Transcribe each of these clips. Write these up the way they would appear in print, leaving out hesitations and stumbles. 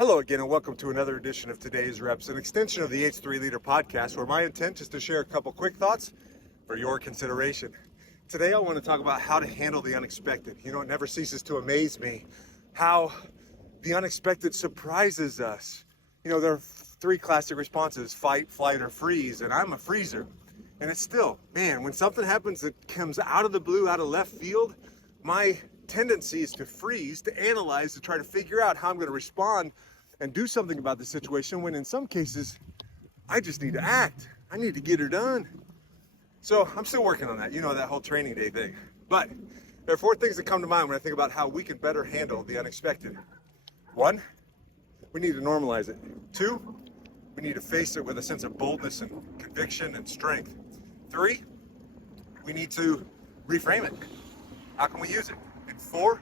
Hello again, and welcome to another edition of Today's Reps, an extension of the H3 Leader podcast, where my intent is to share a couple quick thoughts for your consideration. Today, I want to talk about how to handle the unexpected. You know, it never ceases to amaze me how the unexpected surprises us. You know, there are three classic responses: fight, flight, or freeze, and I'm a freezer. And it's still, man, when something happens that comes out of the blue, out of left field, my tendency is to freeze, to analyze, to try to figure out how I'm going to respond and do something about the situation, when in some cases, I just need to act. I need to get her done. So I'm still working on that, you know, that whole training day thing. But there are four things that come to mind when I think about how we can better handle the unexpected. One, we need to normalize it. Two, we need to face it with a sense of boldness and conviction and strength. Three, we need to reframe it. How can we use it? And four,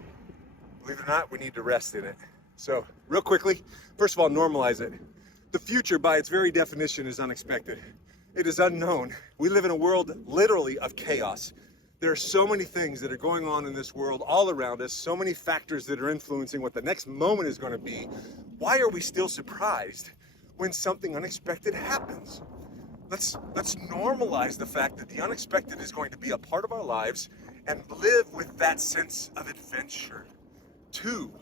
believe it or not, we need to rest in it. So real quickly, first of all, normalize it. The future, by its very definition, is unexpected. It is unknown. We live in a world literally of chaos. There are so many things that are going on in this world all around us, so many factors that are influencing what the next moment is going to be. Why are we still surprised when something unexpected happens? Let's normalize the fact that the unexpected is going to be a part of our lives and live with that sense of adventure. Two,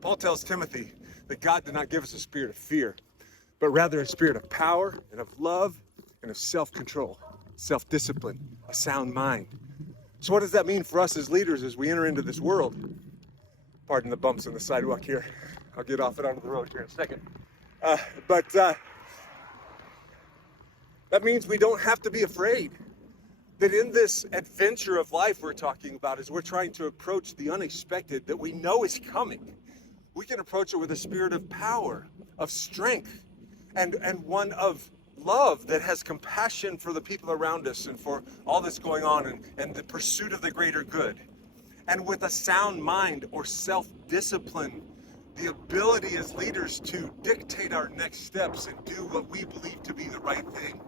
Paul tells Timothy that God did not give us a spirit of fear, but rather a spirit of power and of love and of self-control, self-discipline, a sound mind. So what does that mean for us as leaders as we enter into this world? Pardon the bumps on the sidewalk here. I'll get off it onto the road here in a second. But that means we don't have to be afraid. That in this adventure of life we're talking about, as we're trying to approach the unexpected that we know is coming, we can approach it with a spirit of power, of strength, and one of love that has compassion for the people around us and for all that's going on and the pursuit of the greater good. And with a sound mind or self-discipline, the ability as leaders to dictate our next steps and do what we believe to be the right thing.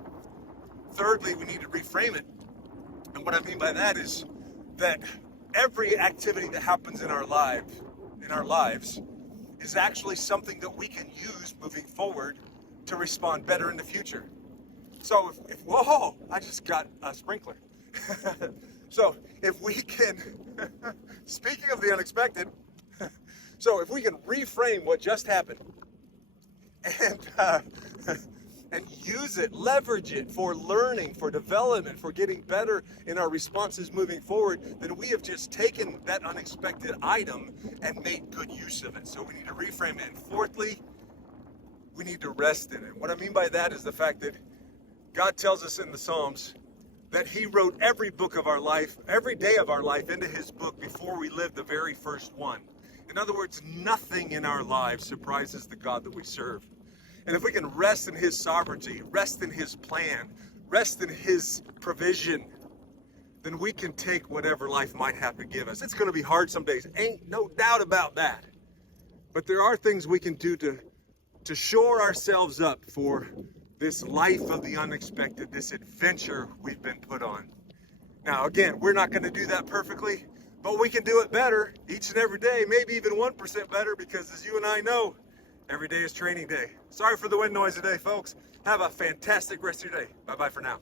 Thirdly, we need to reframe it. And what I mean by that is that every activity that happens in our lives is actually something that we can use moving forward to respond better in the future. So if whoa, I just got a sprinkler. So if we can, speaking of the unexpected, so if we can reframe what just happened and use it, leverage it for learning, for development, for getting better in our responses moving forward, then we have just taken that unexpected item and made good use of it. So we need to reframe it. And fourthly, we need to rest in it. What I mean by that is the fact that God tells us in the Psalms that He wrote every book of our life, every day of our life into His book before we lived the very first one. In other words, nothing in our lives surprises the God that we serve. And if we can rest in His sovereignty, rest in His plan, rest in His provision, then we can take whatever life might have to give us. It's going to be hard some days, ain't no doubt about that. But there are things we can do to shore ourselves up for this life of the unexpected, this adventure we've been put on. Now, again, we're not going to do that perfectly, but we can do it better each and every day, maybe even 1% better, because as you and I know, every day is training day. Sorry for the wind noise today, folks. Have a fantastic rest of your day. Bye-bye for now.